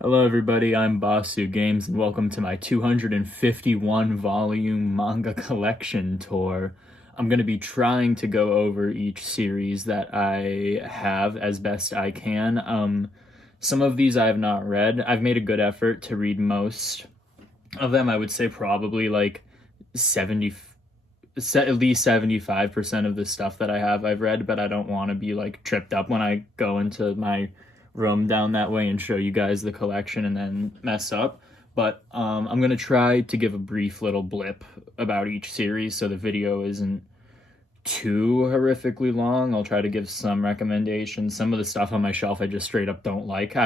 Hello everybody, I'm Basu Games and welcome to my 251 volume manga collection tour. I'm going to be trying to go over each series that I have as best I can. Some of these I have not read. I've made a good effort to read most of them. I would say probably like 70 at least 75% of the stuff that I have I've read, but I don't want to be like tripped up when I go into my room down that way and show you guys the collection and then mess up. But I'm going to try to give a brief little blip about each series so the video isn't too horrifically long. I'll try to give some recommendations. Some of the stuff on my shelf I just straight up don't like.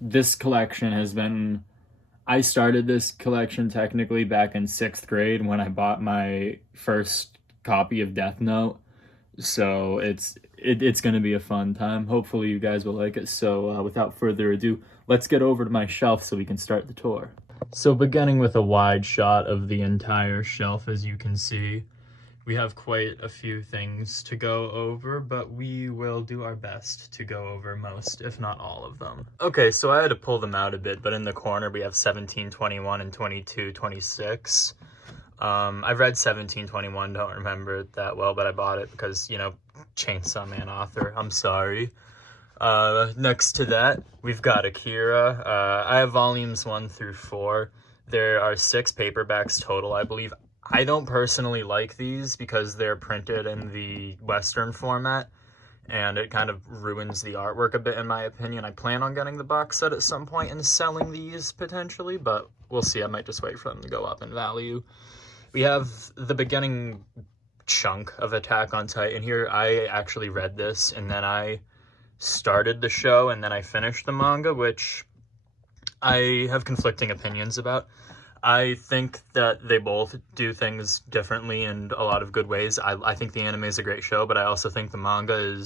This collection has been, I started this collection technically back in 6th grade when I bought my first copy of Death Note. So it's going to be a fun time. Hopefully you guys will like it. So without further ado, let's get over to my shelf so we can start the tour. So beginning with a wide shot of the entire shelf, as you can see, we have quite a few things to go over, but we will do our best to go over most, if not all of them. Okay, so I had to pull them out a bit, but in the corner we have 1721 and 2226. I've read 1721, don't remember it that well, but I bought it because, you know, Chainsaw Man author, I'm sorry. Next to that, we've got Akira. I have volumes 1 through 4. There are 6 paperbacks total, I believe. I don't personally like these because they're printed in the Western format, and it kind of ruins the artwork a bit, in my opinion. I plan on getting the box set at some point and selling these, potentially, but we'll see. I might just wait for them to go up in value. We have the beginning chunk of Attack on Titan here. I actually read this, and then I started the show, and then I finished the manga, which I have conflicting opinions about. I think that they both do things differently in a lot of good ways. I think the anime is a great show, but I also think the manga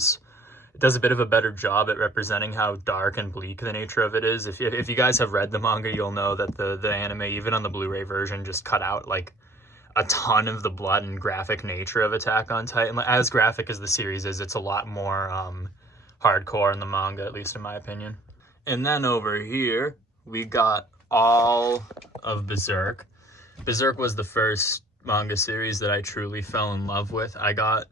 does a bit of a better job at representing how dark and bleak the nature of it is. If you guys have read the manga, you'll know that the anime, even on the Blu-ray version, just cut out like a ton of the blood and graphic nature of Attack on Titan. As graphic as the series is, it's a lot more hardcore in the manga, at least in my opinion. And then over here, we got all of Berserk. Berserk was the first manga series that I truly fell in love with. I got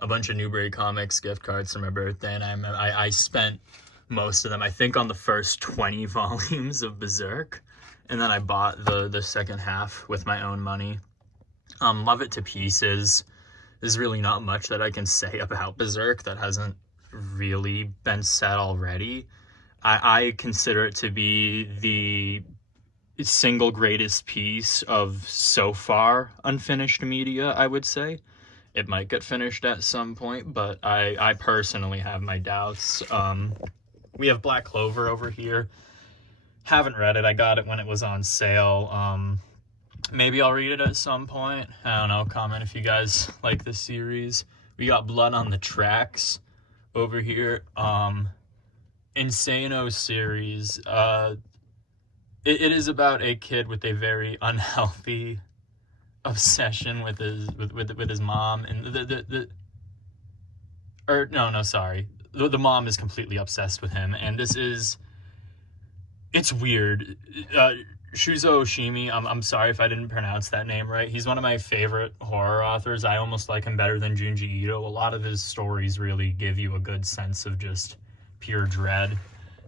a bunch of Newbury Comics gift cards for my birthday, and I spent most of them, I think, on the first 20 volumes of Berserk, and then I bought the second half with my own money. Love it to pieces. There's really not much that I can say about Berserk that hasn't really been said already. I consider it to be the single greatest piece of so far unfinished media, I would say. It might get finished at some point, but I personally have my doubts. We have Black Clover over here. Haven't read it. I got it when it was on sale. Maybe I'll read it at some point. I don't know. Comment if you guys like this series. We got Blood on the Tracks over here. Insano series. It is about a kid with a very unhealthy obsession with his mom, and the mom is completely obsessed with him, and it's weird. Shuzo Oshimi, I'm sorry if I didn't pronounce that name right. He's one of my favorite horror authors. I almost like him better than Junji Ito. A lot of his stories really give you a good sense of just pure dread.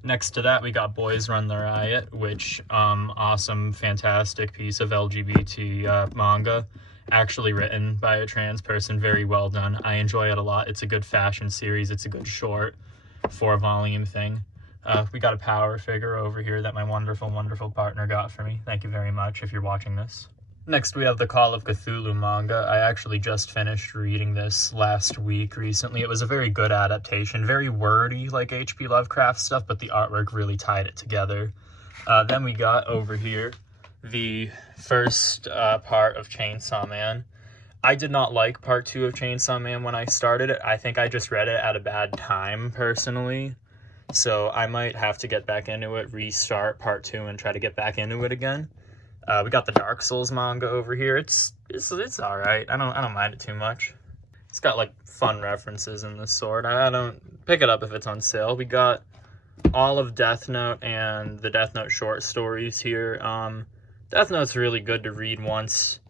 Next to that, we got Boys Run the Riot, which, awesome, fantastic piece of LGBT manga, actually written by a trans person, very well done. I enjoy it a lot. It's a good fashion series. It's a good short 4-volume thing. We got a power figure over here that my wonderful, wonderful partner got for me. Thank you very much if you're watching this. Next, we have the Call of Cthulhu manga. I actually just finished reading this last week recently. It was a very good adaptation, very wordy like H.P. Lovecraft stuff, but the artwork really tied it together. Then we got over here the first part of Chainsaw Man. I did not like part 2 of Chainsaw Man when I started it. I think I just read it at a bad time, personally. So I might have to get back into it, restart part 2, and try to get back into it again. We got the Dark Souls manga over here. It's all right. I don't mind it too much. It's got like fun references in this sword. I don't pick it up if it's on sale. We got all of Death Note and the Death Note short stories here. Death Note's really good to read once.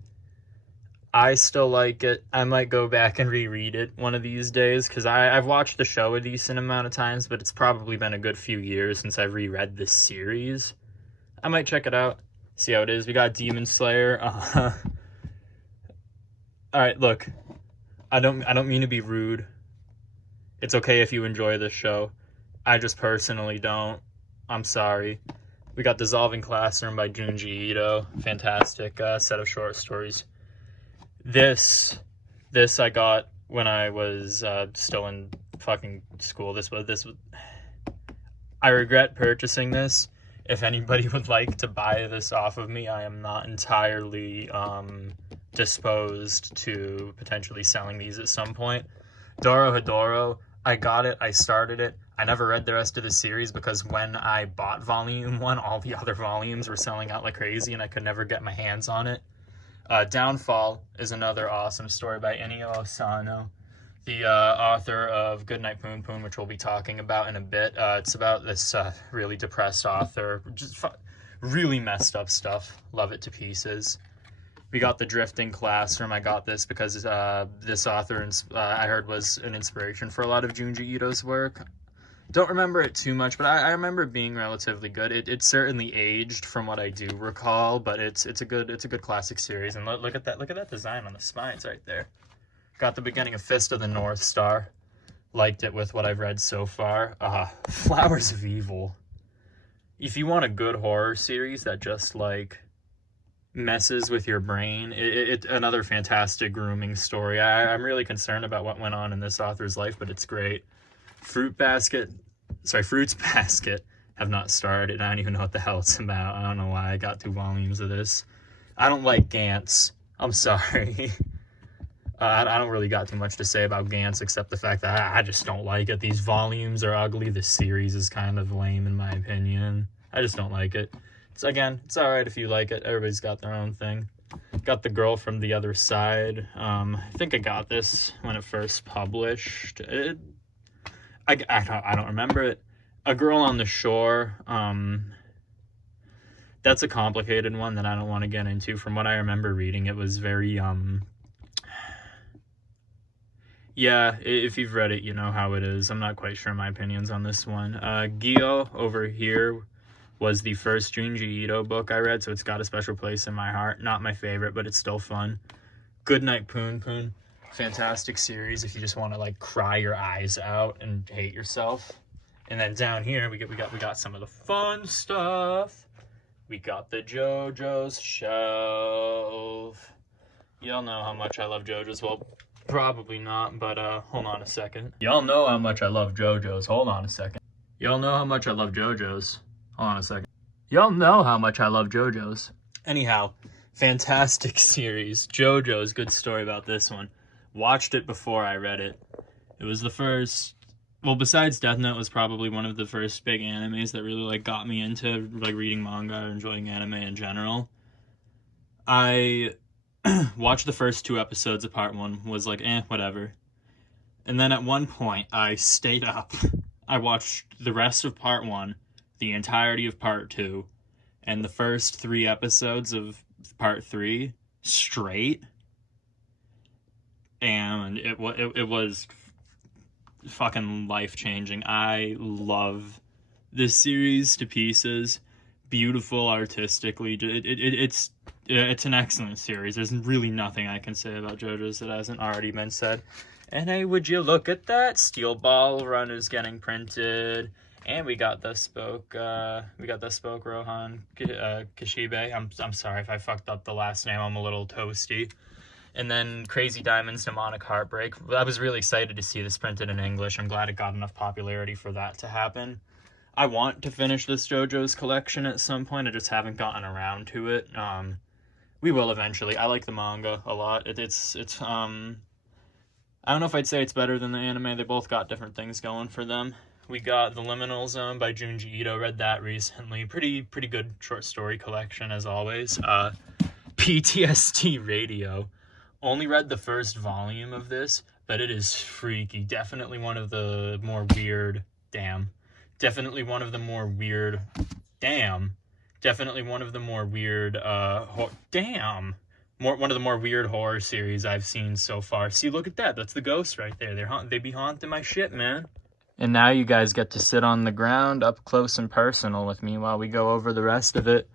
I still like it. I might go back and reread it one of these days, because I've watched the show a decent amount of times, but it's probably been a good few years since I've reread this series. I might check it out, see how it is. We got Demon Slayer. Alright, look. I don't mean to be rude. It's okay if you enjoy this show. I just personally don't. I'm sorry. We got Dissolving Classroom by Junji Ito. Fantastic set of short stories. This I got when I was still in fucking school. This was. I regret purchasing this. If anybody would like to buy this off of me, I am not entirely disposed to potentially selling these at some point. Dorohedoro, I got it, I started it. I never read the rest of the series because when I bought volume 1, all the other volumes were selling out like crazy and I could never get my hands on it. Downfall is another awesome story by Inio Asano, the author of Goodnight Poon Poon, which we'll be talking about in a bit. It's about this really depressed author, just really messed up stuff. Love it to pieces. We got The Drifting Classroom. I got this because this author, I heard, was an inspiration for a lot of Junji Ito's work. Don't remember it too much, but I remember it being relatively good. It certainly aged from what I do recall, but it's a good classic series. And look at that design on the spines right there. Got the beginning of Fist of the North Star. Liked it with what I've read so far. Flowers of Evil. If you want a good horror series that just like messes with your brain, it's another fantastic grooming story. I'm really concerned about what went on in this author's life, but it's great. Fruits Basket, have not started. I don't even know what the hell it's about. I don't know why I got 2 volumes of this. I don't like Gantz. I'm sorry. I don't really got too much to say about Gantz except the fact that I just don't like it. These volumes are ugly. This series is kind of lame in my opinion. I just don't like it. It's alright if you like it. Everybody's got their own thing. Got The Girl from the Other Side. I think I got this when it first published. I don't remember it. A Girl on the Shore. That's a complicated one that I don't want to get into. From what I remember reading, it was very yeah, if you've read it, you know how it is. I'm not quite sure my opinions on this one. Gyo over here was the first Junji Ito book I read, so it's got a special place in my heart. Not my favorite, but it's still fun. Goodnight Poon Poon. Fantastic series if you just want to like cry your eyes out and hate yourself. And then down here we got some of the fun stuff. We got the JoJo's shelf. Y'all know how much I love JoJo's. Well, probably not, but hold on a second. Y'all know how much I love JoJo's. Hold on a second. Y'all know how much I love JoJo's. Hold on a second. Y'all know how much I love JoJo's. Anyhow, fantastic series. JoJo's, good story about this one. Watched it before I read it. It was the first, well, besides Death Note, was probably one of the first big animes that really like got me into like reading manga or enjoying anime in general. I watched the first 2 episodes of part 1, was like, whatever. And then at one point, I stayed up. I watched the rest of part 1, the entirety of part 2, and the first 3 episodes of part 3 straight. And it was fucking life-changing. I love this series to pieces. Beautiful artistically. It's an excellent series. There's really nothing I can say about JoJo's that hasn't already been said. And hey, would you look at that? Steel Ball Run is getting printed. And we got the Spoke Rohan Kishibe. I'm sorry if I fucked up the last name. I'm a little toasty. And then Crazy Diamonds Demonic Heartbreak. I was really excited to see this printed in English. I'm glad it got enough popularity for that to happen. I want to finish this JoJo's collection at some point. I just haven't gotten around to it. We will eventually. I like the manga a lot. It's I don't know if I'd say it's better than the anime. They both got different things going for them. We got The Liminal Zone by Junji Ito. Read that recently. Pretty good short story collection as always. PTSD Radio. Only read the first volume of this, but it is freaky. Definitely one of the more weird, Definitely one of the more weird... Damn. Definitely one of the more weird... One of the more weird horror series I've seen so far. See, look at that. That's the ghost right there. They be haunting my shit, man. And now you guys get to sit on the ground up close and personal with me while we go over the rest of it.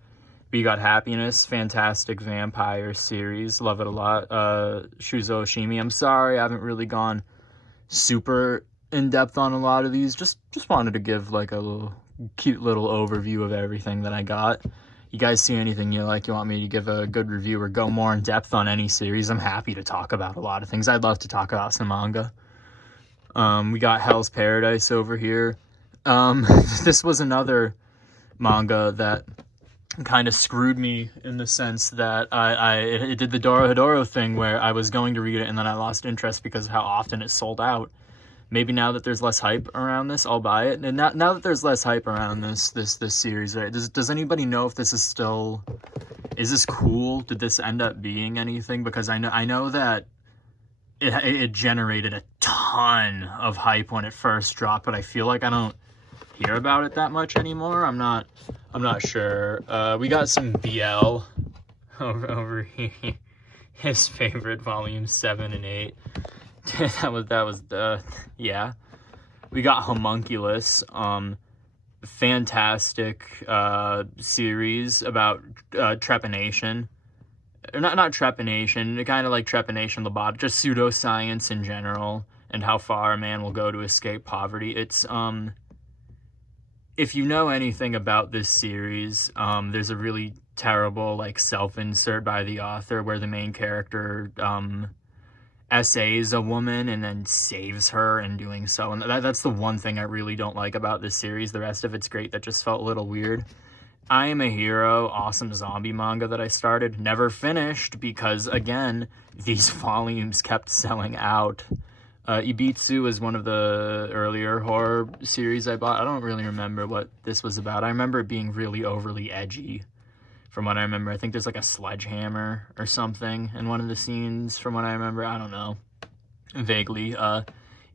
We got Happiness, fantastic vampire series. Love it a lot. Shuzo Oshimi. I'm sorry, I haven't really gone super in-depth on a lot of these. Just wanted to give like a little cute little overview of everything that I got. You guys see anything you like, you want me to give a good review or go more in depth on any series, I'm happy to talk about a lot of things. I'd love to talk about some manga. We got Hell's Paradise over here. This was another manga that kind of screwed me in the sense that it did the Dorohedoro thing where I was going to read it and then I lost interest because of how often it sold out. Maybe now that there's less hype around this, I'll buy it. And now that there's less hype around this series, right? Does anybody know if this is still... Is this cool? Did this end up being anything? Because I know that it generated a ton of hype when it first dropped, but I feel like I don't hear about it that much anymore. I'm not sure. We got some BL over here. His favorite volumes 7 and 8. that was yeah. We got Homunculus, fantastic series about trepanation. Not trepanation, kind of like trepanation lobotomy, just pseudoscience in general, and how far a man will go to escape poverty. It's if you know anything about this series, there's a really terrible like self-insert by the author where the main character essays a woman and then saves her in doing so. And that's the one thing I really don't like about this series. The rest of it's great. That just felt a little weird. I Am a Hero, awesome zombie manga that I started. Never finished because, again, these volumes kept selling out. Ibitsu is one of the earlier horror series I bought. I don't really remember what this was about. I remember it being really overly edgy. From what I remember, I think there's like a sledgehammer or something in one of the scenes, from what I remember. I don't know. Vaguely.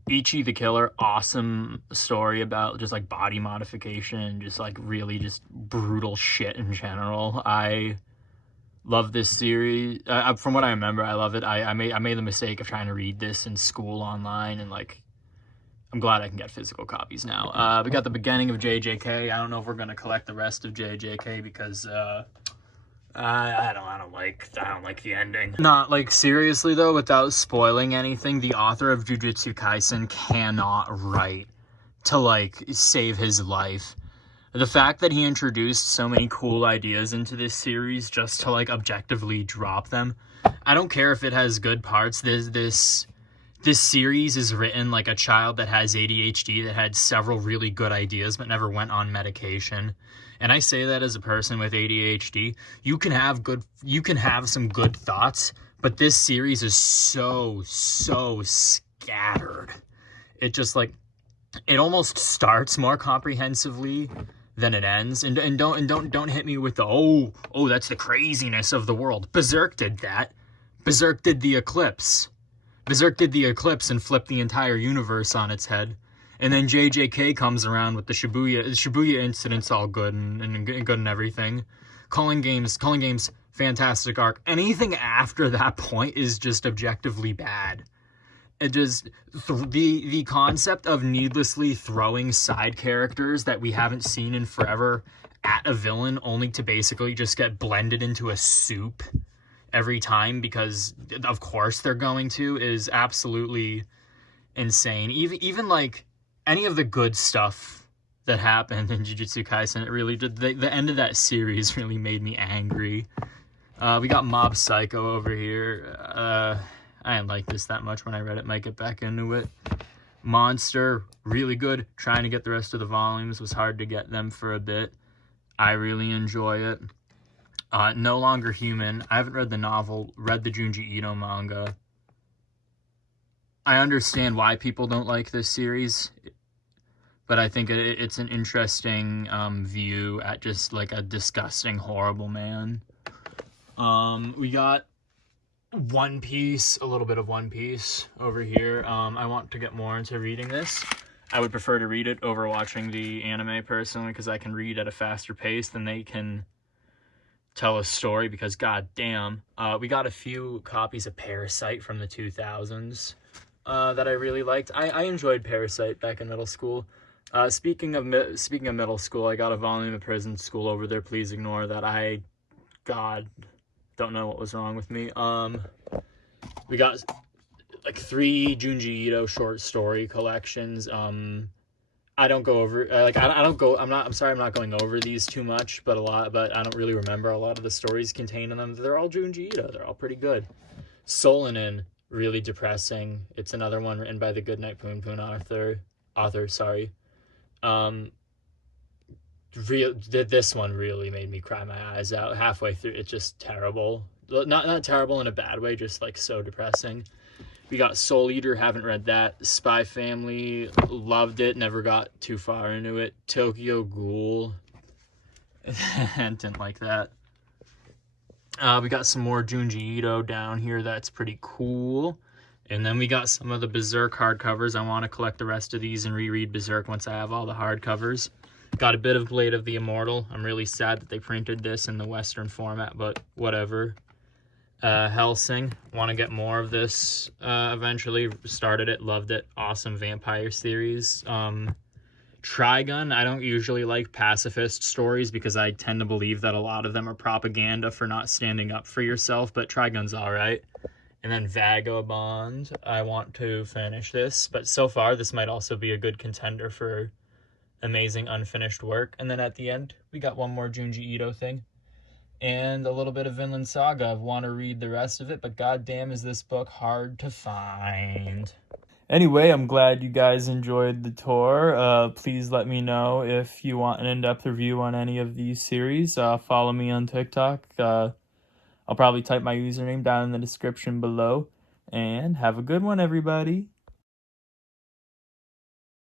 Ichi the Killer, awesome story about just like body modification, just like really just brutal shit in general. I love this series. From what I remember, I love it. I made the mistake of trying to read this in school online, and like I'm glad I can get physical copies now. We got the beginning of JJK. I don't know if we're gonna collect the rest of JJK because I don't like the ending. Not like seriously though, without spoiling anything, the author of Jujutsu Kaisen cannot write to like save his life. The fact that he introduced so many cool ideas into this series just to like objectively drop them. I don't care if it has good parts. This series is written like a child that has ADHD that had several really good ideas but never went on medication. And I say that as a person with ADHD. You can have some good thoughts, but this series is so scattered. It just like it almost starts more comprehensively than it ends. And don't hit me with the oh that's the craziness of the world. Berserk did that. Berserk did the eclipse. Berserk did the eclipse and flipped the entire universe on its head. And then JJK comes around with the Shibuya incident's all good and good and everything. Calling Games, fantastic arc. Anything after that point is just objectively bad. It just the concept of needlessly throwing side characters that we haven't seen in forever at a villain only to basically just get blended into a soup every time because of course they're going to is absolutely insane. Even like any of the good stuff that happened in Jujutsu Kaisen, it really did. The end of that series really made me angry. We got Mob Psycho over here. I didn't like this that much when I read it. Might get back into it. Monster, really good. Trying to get the rest of the volumes. Was hard to get them for a bit. I really enjoy it. No Longer Human. I haven't read the novel. Read the Junji Ito manga. I understand why people don't like this series, but I think it's an interesting view at just like a disgusting, horrible man. We got One Piece, a little bit of One Piece over here. I want to get more into reading this. I would prefer to read it over watching the anime personally, because I can read at a faster pace than they can tell a story, because god damn. We got a few copies of Parasite from the 2000s that I really liked. I enjoyed Parasite back in middle school. Speaking of middle school, I got a volume of Prison School over there. Please ignore that. God, don't know what was wrong with me. We got like 3 Junji Ito short story collections. I don't go over I don't go. I'm sorry, I'm not going over these too much, but I don't really remember a lot of the stories contained in them. They're all Junji Ito. They're all pretty good. Solanin, really depressing. It's another one written by the Goodnight Poon Poon author. Sorry. This one really made me cry my eyes out halfway through. It's just terrible. Not terrible in a bad way, just like so depressing. We got Soul Eater, haven't read that. Spy Family, loved it, never got too far into it. Tokyo Ghoul, didn't like that. We got some more Junji Ito down here, that's pretty cool. And then we got some of the Berserk hardcovers. I want to collect the rest of these and reread Berserk once I have all the hardcovers. Got a bit of Blade of the Immortal. I'm really sad that they printed this in the Western format, but whatever. Hellsing, want to get more of this eventually. Started it, loved it. Awesome vampire series. Trigun, I don't usually like pacifist stories because I tend to believe that a lot of them are propaganda for not standing up for yourself, but Trigun's alright. And then Vagabond, I want to finish this, but so far this might also be a good contender for amazing unfinished work. And then at the end, we got one more Junji Ito thing. And a little bit of Vinland Saga. I want to read the rest of it, but goddamn is this book hard to find. Anyway, I'm glad you guys enjoyed the tour. Please let me know if you want an in-depth review on any of these series. Follow me on TikTok. I'll probably type my username down in the description below. And have a good one, everybody.